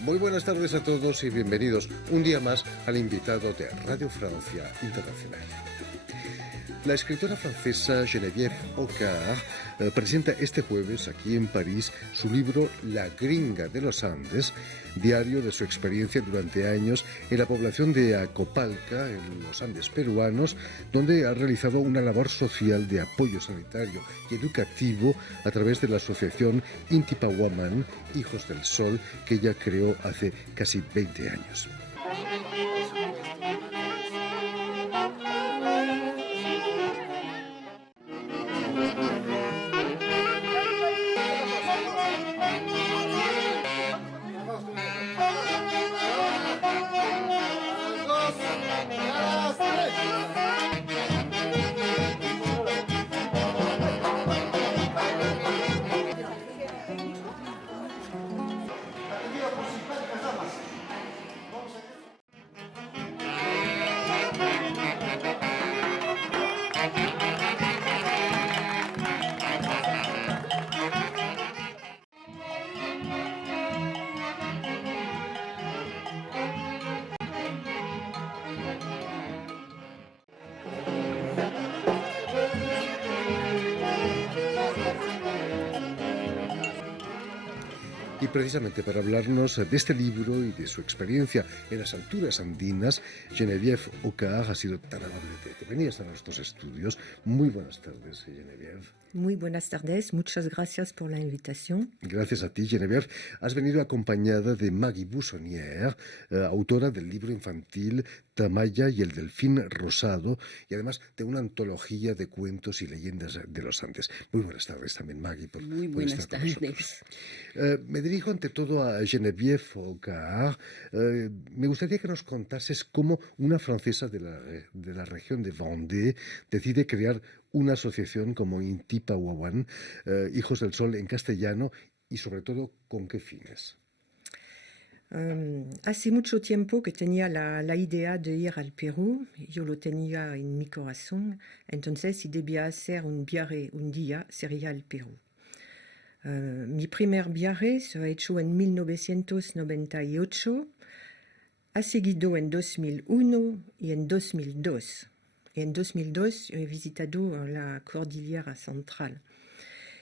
Muy buenas tardes a todos y bienvenidos un día más al invitado de Radio Francia Internacional. La escritora francesa Geneviève Occart presenta este jueves aquí en París su libro La gringa de los Andes, diario de su experiencia durante años en la población de Acopalca, en los Andes peruanos, donde ha realizado una labor social de apoyo sanitario y educativo a través de la asociación Intipahuaman, Hijos del Sol, que ella creó hace casi 20 años. Y precisamente para hablarnos de este libro y de su experiencia en las alturas andinas, Geneviève Occart ha sido tan amable de venir hasta nuestros estudios. Muy buenas tardes, Geneviève. Muy buenas tardes, muchas gracias por la invitación. Gracias a ti, Geneviève. Has venido acompañada de Maggie Buissonnière, autora del libro infantil Tamaya y el delfín rosado, y además de una antología de cuentos y leyendas de los Andes. Muy buenas tardes también, Maggie. Muy buenas tardes. Me dirijo ante todo a Geneviève Occart. Me gustaría que nos contases cómo una francesa de la región de Vendée decide crear una asociación como Intipahuaman, Hijos del Sol en castellano, y sobre todo, ¿con qué fines? Hace mucho tiempo que tenía la idea de ir al Perú, yo lo tenía en mi corazón, entonces si debía hacer un viaje un día sería el Perú. Mi primer viaje se ha hecho en 1998, ha seguido en 2001 y en 2002. En 2002 he visitado la Cordillera Central.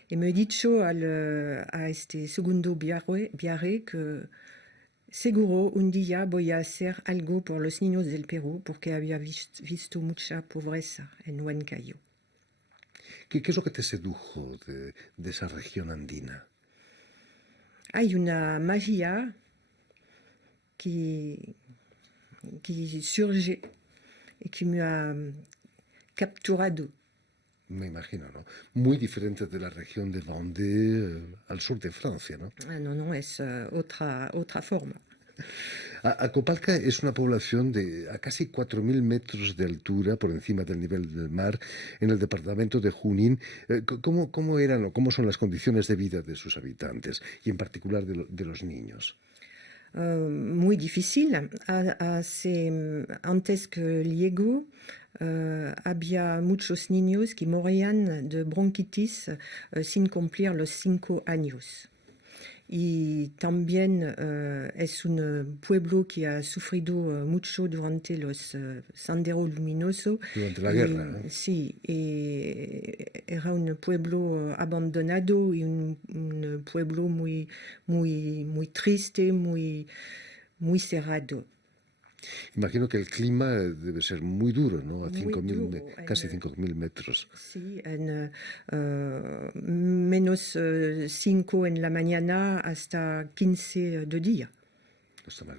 Y me he dicho a este segundo viaje que seguro un día voy a hacer algo por los niños del Perú porque había visto mucha pobreza en Huancayo. ¿Qué es lo que te sedujo de esa región andina? Hay una magia que surge y que me ha capturado. Me imagino, ¿no? Muy diferente de la región de Vendée al sur de Francia, ¿no? No, es otra forma. Acopalca es una población de a casi 4.000 metros de altura por encima del nivel del mar en el departamento de Junín. ¿Cómo eran o cómo son las condiciones de vida de sus habitantes y en particular de los niños? Muy difícil. Antes que llego, había muchos niños que morían de bronquitis sin cumplir los 5 años. Y también es un pueblo que ha sufrido mucho durante los senderos luminosos. Durante la guerra, ¿no? Sí, era un pueblo abandonado y un pueblo muy triste, muy cerrado. Imagino que el clima debe ser muy duro, ¿no? A casi 5.000 metros. Sí, en menos 5 en la mañana hasta 15 de día. Es una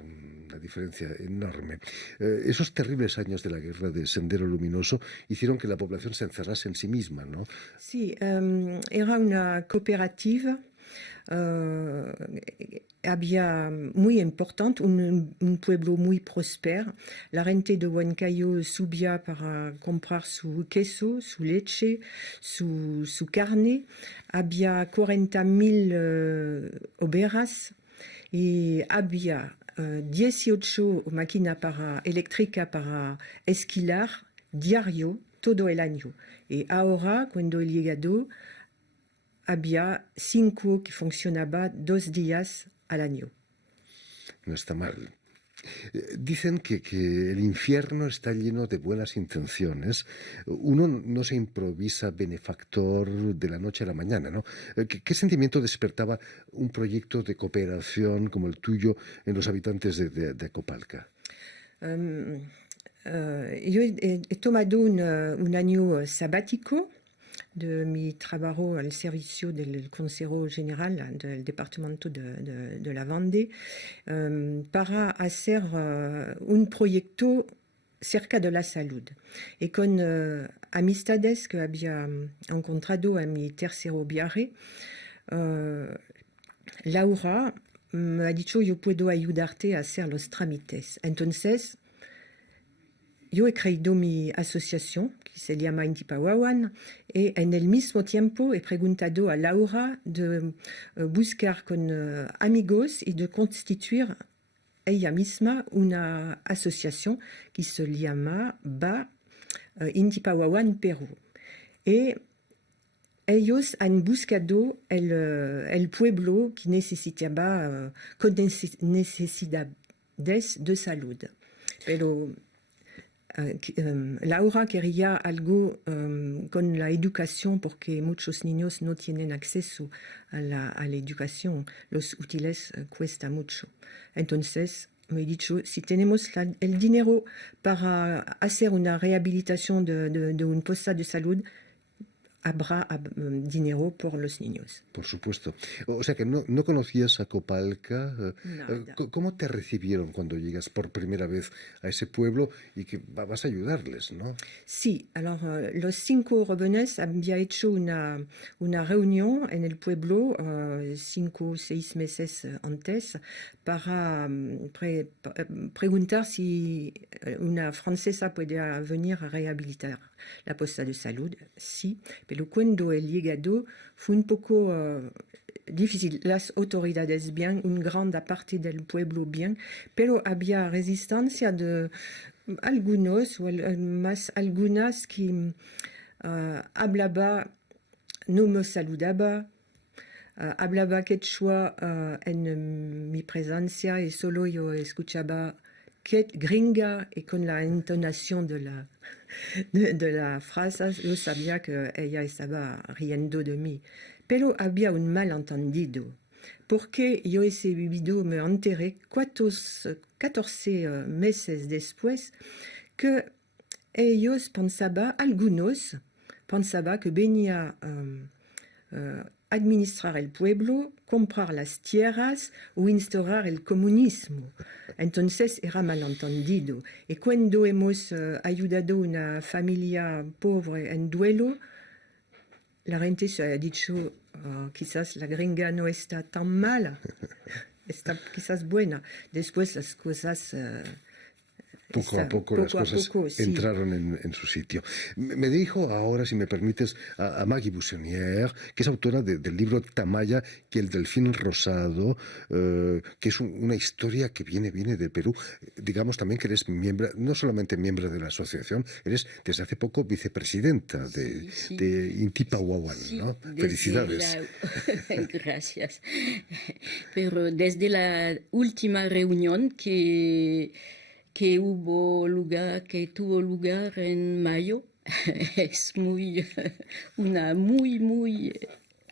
diferencia enorme. Esos terribles años de la guerra de Sendero Luminoso hicieron que la población se encerrase en sí misma, ¿no? Sí, era una cooperativa. Había muy importante, un pueblo muy próspero. La gente de Huancayo subía para comprar su queso, su leche, su carne. Había 40.000 ovejas y había 18 máquinas eléctricas para esquilar diario todo el año. Y ahora, cuando he llegado, había 5 que funcionaba 2 días al año. No está mal. Dicen que el infierno está lleno de buenas intenciones. Uno no se improvisa benefactor de la noche a la mañana, ¿no? ¿Qué sentimiento despertaba un proyecto de cooperación como el tuyo en los habitantes de Acopalca? Yo he tomado un año sabático de mi trabajo al servicio del Consejo General del Departamento de la Vendée para hacer un proyecto cerca de la salud. Y con amistades que había encontrado en mi tercero viaje, Laura me ha dicho: yo puedo ayudarte a hacer los trámites. Entonces, yo he creado mi asociación, que se llama Intipawawan, y en el mismo tiempo he preguntado a Laura de buscar con amigos y de constituir ella misma una asociación que se llama BA Intipawawan Perú. Y ellos han buscado el pueblo que necesitaba con necesidades de salud. Pero Laura quería algo con la educación, porque muchos niños no tienen acceso a la educación. Los útiles cuesta mucho. Entonces me he dicho: si tenemos el dinero para hacer una rehabilitación de un posto de salud, habrá dinero por los niños. Por supuesto. O sea que no conocías a Copalca. Nada. ¿Cómo te recibieron cuando llegas por primera vez a ese pueblo y que vas a ayudarles, no? Sí, alors los 5 jóvenes habían hecho una reunión en el pueblo 5 o 6 meses antes para preguntar si una francesa podía venir a rehabilitar la posta de salud. Sí, pero cuando he llegado fue un poco difícil. Las autoridades bien, una gran parte del pueblo bien, pero había resistencia de algunos o más algunas que hablaba, no me saludaba, hablaba quechua en mi presencia y solo yo escuchaba gringa, y con la entonación de la frase yo sabía que ella estaba riendo de mí. Pero había un malentendido, porque yo ese vivido me enteré 14 meses después que ellos algunos pensaban que venía administrar el pueblo, comprar las tierras o instaurar el comunismo. Entonces era malentendido. Y cuando hemos ayudado a una familia pobre en duelo, la gente se ha dicho: quizás la gringa no está tan mala, está quizás buena. Después las cosas... Poco a poco las cosas entraron en su sitio. Me dirijo ahora, si me permites, a Maggie Buissonnière, que es autora del libro Tamaya, que el delfín rosado, que es una historia que viene de Perú. Digamos también que eres miembro, no solamente miembro de la asociación, eres desde hace poco vicepresidenta de Intipawawan, ¿no? Felicidades. Gracias. Pero desde la última reunión que tuvo lugar en mayo, es una muy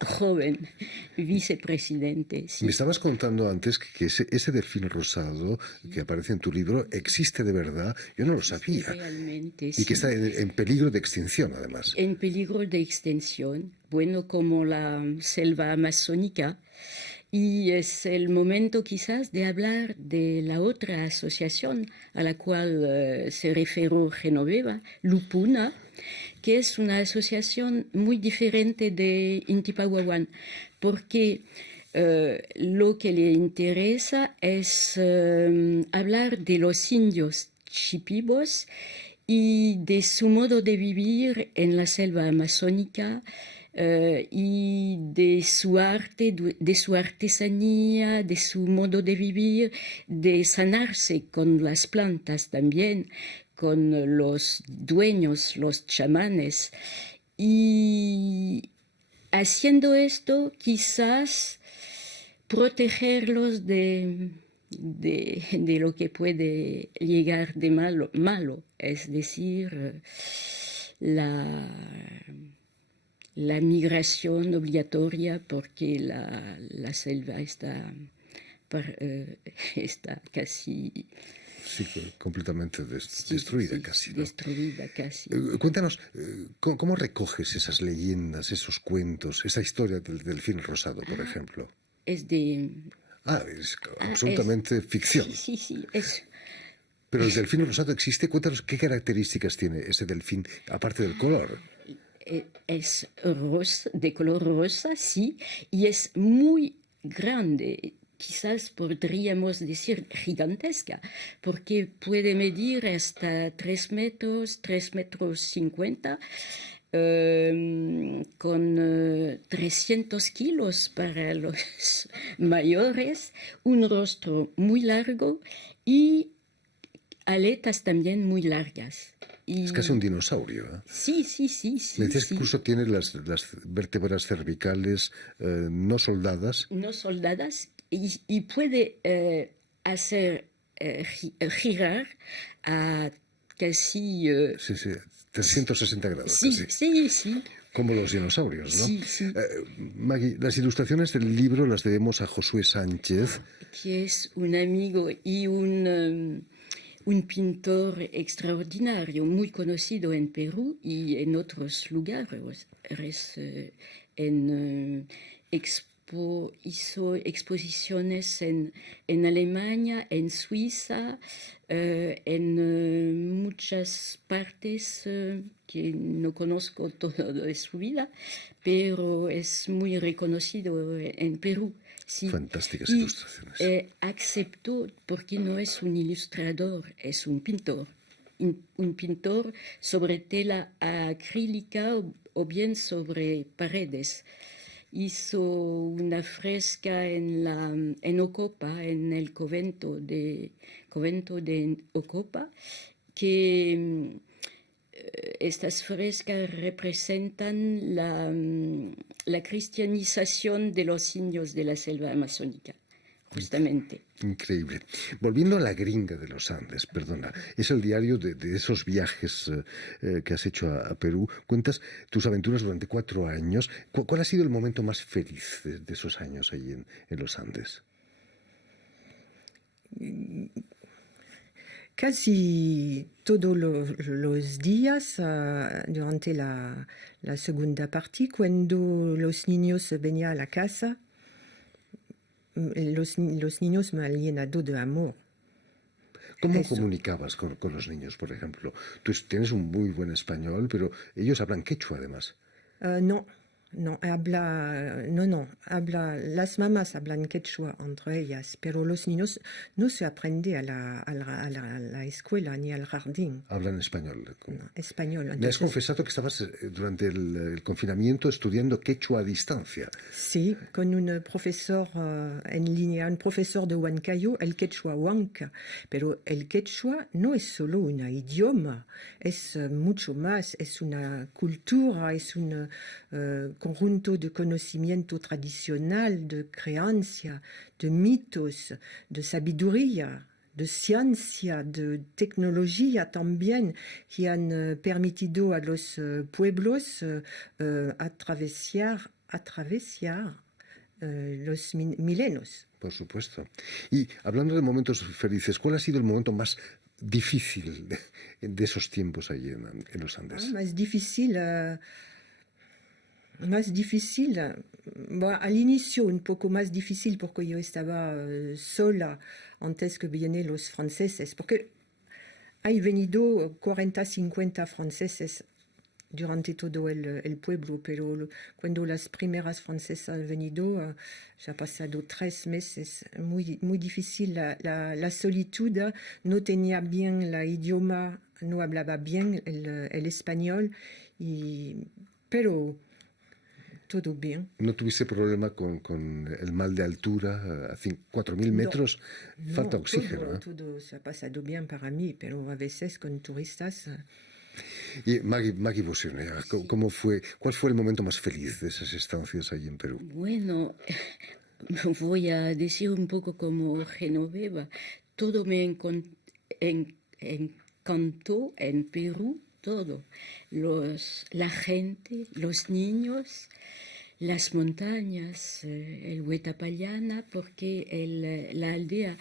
joven vicepresidente. Sí. Me estabas contando antes que ese delfín rosado que aparece en tu libro existe de verdad. Yo no lo sabía. Sí, realmente, y que está en peligro de extinción, además. En peligro de extinción, bueno, como la selva amazónica. Y es el momento quizás de hablar de la otra asociación a la cual se refirió Genoveva, Lupuna, que es una asociación muy diferente de Intipawawan, porque lo que le interesa es hablar de los indios chipibos y de su modo de vivir en la selva amazónica, y de su arte, de su artesanía, de su modo de vivir, de sanarse con las plantas también, con los dueños, los chamanes. Y haciendo esto, quizás protegerlos de lo que puede llegar de malo, es decir, la migración obligatoria, porque la selva está casi... Sí, completamente destruida casi, ¿no? Destruida casi. Cuéntanos, ¿cómo recoges esas leyendas, esos cuentos, esa historia del delfín rosado, por ejemplo? Es de... Es absolutamente ficción. Sí, es... Pero el delfín rosado existe. Cuéntanos qué características tiene ese delfín, aparte del color. Es rosa, de color rosa, sí, y es muy grande. Quizás podríamos decir gigantesca, porque puede medir hasta 3 metros, 3,50 metros, con 300 kilos para los mayores, un rostro muy largo y aletas también muy largas. Es casi un dinosaurio, ¿eh? Sí. Me decías que incluso tiene las vértebras cervicales no soldadas. No soldadas, y puede hacer girar a casi... 360 grados. Sí. Como los dinosaurios, ¿no? Sí. Maggie, las ilustraciones del libro las debemos a Josué Sánchez. Que es un amigo y un pintor extraordinario, muy conocido en Perú y en otros lugares. Hizo exposiciones en Alemania, en Suiza, en muchas partes que no conozco todo de su vida, pero es muy reconocido en Perú. Sí. Fantásticas ilustraciones. Aceptó, porque no es un ilustrador, es un pintor. Un pintor sobre tela acrílica o bien sobre paredes. Hizo una fresca en Ocopa, en el convento de Ocopa, que estas frescas representan la cristianización de los indios de la selva amazónica, justamente. Increíble. Volviendo a La Gringa de los Andes, perdona, es el diario de esos viajes que has hecho a Perú. Cuentas tus aventuras durante 4 años. ¿Cuál ha sido el momento más feliz de esos años allí en los Andes? Casi todos los días durante la segunda parte, cuando los niños venían a la casa, los niños me han llenado de amor. ¿Cómo comunicabas con los niños, por ejemplo? Tú tienes un muy buen español, pero ellos hablan quechua además. No, las mamás hablan quechua entre ellas, pero los niños no se aprenden a la escuela ni al jardín. Hablan español. No, español. Me has confesado que estabas durante el confinamiento estudiando quechua a distancia. Sí, con un profesor en línea, un profesor de Huancayo, el quechua huanca. Pero el quechua no es solo un idioma, es mucho más, es una cultura, es un conjunto de conocimiento tradicional, de creencia, de mitos, de sabiduría, de ciencia, de tecnología también, que han permitido a los pueblos atravesar los milenios. Por supuesto. Y hablando de momentos felices, ¿cuál ha sido el momento más difícil de esos tiempos allí en los Andes? Más difícil, bueno, al inicio un poco más difícil porque yo estaba sola antes que vienen los franceses, porque hay venido 40, 50 franceses durante todo el pueblo, pero cuando las primeras francesas han venido, ya ha pasado 3 meses, muy difícil, la solitud, no tenía bien el idioma, no hablaba bien el español, pero todo bien. ¿No tuviste problema con el mal de altura? A 4.000 metros falta oxígeno. Todo se ha pasado bien para mí, pero a veces con turistas Y Maggie Bussernea, ¿cuál fue el momento más feliz de esas estancias allí en Perú? Bueno, voy a decir un poco como Genoveva. Todo me encantó en Perú, todo. La gente, los niños, las montañas, el Huetapallana, porque la aldea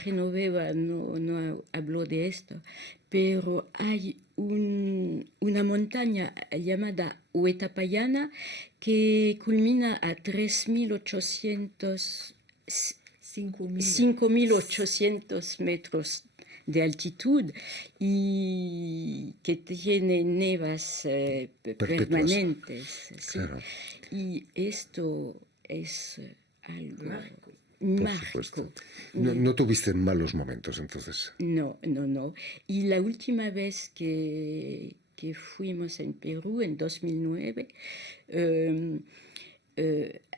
Genoveva no habló de esto, pero hay una montaña llamada Huetapallana que culmina a 5.800 metros de altitud y que tiene nevas permanentes. ¿Sí? Claro. Y esto es algo Por mágico. supuesto. No tuviste malos momentos entonces. No. Y la última vez que fuimos en Perú, en 2009,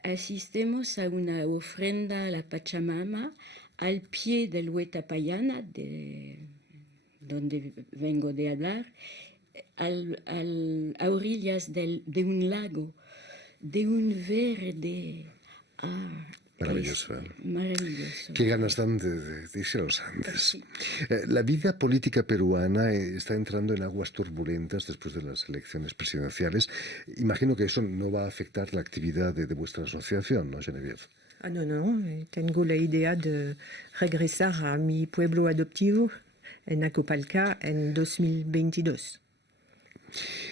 asistimos a una ofrenda a la Pachamama al pie del Huetapallana, donde vengo de hablar, a orillas de un lago, de un verde. Maravilloso. Maravilloso. Qué ganas dan de irse a los Andes. Sí. La vida política peruana está entrando en aguas turbulentas después de las elecciones presidenciales. Imagino que eso no va a afectar la actividad de vuestra asociación, ¿no, Genevieve? No. Tengo la idea de regresar a mi pueblo adoptivo, en Acopalca, en 2022.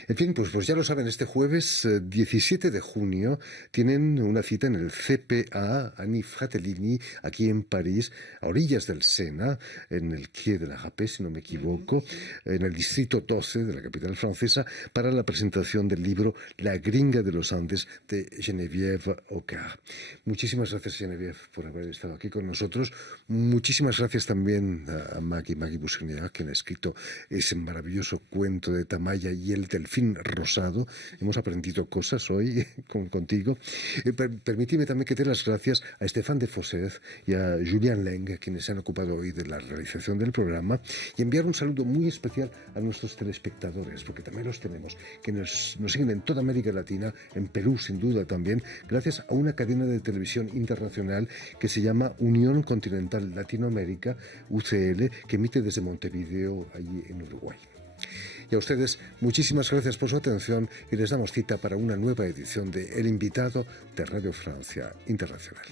En fin, pues ya lo saben, este jueves 17 de junio tienen una cita en el CPA Annie Fratellini, aquí en París, a orillas del Sena, en el Quai de la Rapée, si no me equivoco, en el distrito 12 de la capital francesa, para la presentación del libro La gringa de los Andes de Geneviève Ocar. Muchísimas gracias, Geneviève, por haber estado aquí con nosotros. Muchísimas gracias también a Maggie Bussernea, quien ha escrito ese maravilloso cuento de Tamaya y el delfín rosado. Hemos aprendido cosas hoy contigo. Permíteme también que dé las gracias a Stéphane de Fossez y a Julien Leng, quienes se han ocupado hoy de la realización del programa, y enviar un saludo muy especial a nuestros telespectadores, porque también los tenemos, que nos siguen en toda América Latina, en Perú sin duda también, gracias a una cadena de televisión internacional que se llama Unión Continental Latinoamérica, UCL, que emite desde Montevideo, allí en Uruguay. Y a ustedes, muchísimas gracias por su atención y les damos cita para una nueva edición de El Invitado de Radio Francia Internacional.